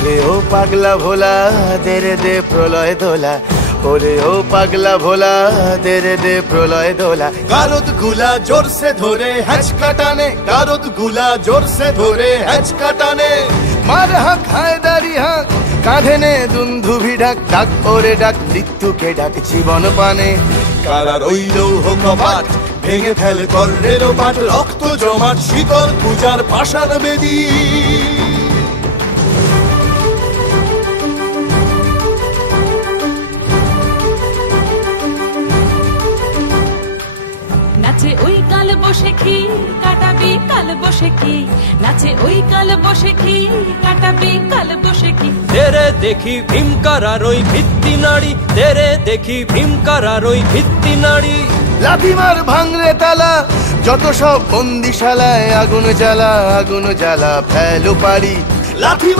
ওরে ও পাগলা ভোলা দেরে দে প্রলয় দোলা, ওরে ও পাগলা ভোলা দেরে দে প্রলয় দোলা। গারদ গুলা জোর সে ধরে হ্যাচকা টানে, গারদ গুলা জোর সে ধরে হ্যাচকা টানে। মার হাক হায়দারি হাক কাঁধে নে দুন্ধুভি ডাক, ডাক ওরে ডাক মৃত্যুকে ডাক জীবন পানে। কারা রইল কপাট ভেঙে ফেল কর্ণের পাট, রক্ত জমাট শিকল পূজার পাষাণ বেদী। নাচে ওই কাল বসে কি কাটাবি কাল বসে কি, নাচে ওই কাল বসে কি কাটাবি কাল বসে কি। তেরে দেখি ভীমকারার ওই ভিত্তি নাড়ি, তেরে দেখি ভীমকারার ওই ভিত্তি নাড়ি। লাথি মার ভাঙরে তালা যত সব বন্দিশালায়, আগুন জ্বালা আগুন জ্বালা ফেলো পারি। লাথি